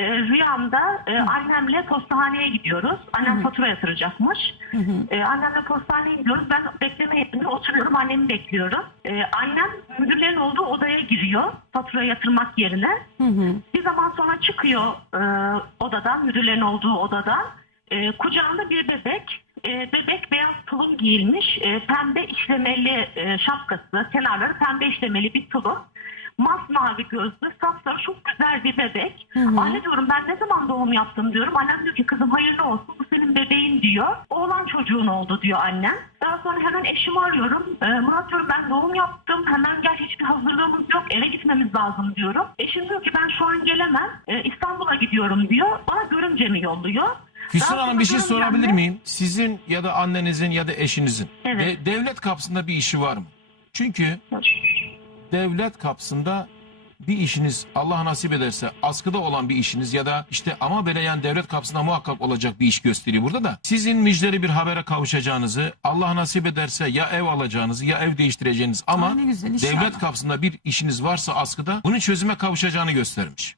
e, rüyamda e, annemle postahaneye gidiyoruz. Annem fatura yatıracakmış. E, annemle postaneye gidiyoruz. Ben bekleme oturuyorum. Annemi bekliyorum. E, annem müdürlerin olduğu odaya giriyor. Fatura yatırmak yerine. Bir zaman sonra çıkıyor e, odadan, müdürlerin olduğu odadan. E, kucağında bir bebek. E, bebek beyaz tulum giyilmiş. E, pembe işlemeli e, şapkası, kenarları pembe işlemeli bir tulum. Masmavi gözlü, sapsarı çok güzel bir bebek. Anne diyorum ben ne zaman doğum yaptım diyorum. Annem diyor ki kızım hayırlı olsun bu senin bebeğin diyor. Oğlan çocuğun oldu diyor annem. Daha sonra hemen eşimi arıyorum. E, Murat diyorum ben doğum yaptım. Hemen gel hiçbir hazırlığımız yok. Eve gitmemiz lazım diyorum. Eşim diyor ki ben şu an gelemem. E, İstanbul'a gidiyorum diyor. Bana görümcemi yolluyor. Füsun Hanım bir şey sorabilir miyim? Sizin ya da annenizin ya da eşinizin Evet. de- devlet kapsında bir işi var mı? Çünkü devlet kapsında bir işiniz Allah nasip ederse askıda olan bir işiniz ya da işte ama böyle yani devlet kapsında muhakkak olacak bir iş gösteriyor burada da. Sizin müjdeli bir habere kavuşacağınızı Allah nasip ederse ya ev alacağınızı ya ev değiştireceğiniz ama Ay ne güzel, inşallah. devlet kapsında bir işiniz varsa askıda bunun çözüme kavuşacağını göstermiş.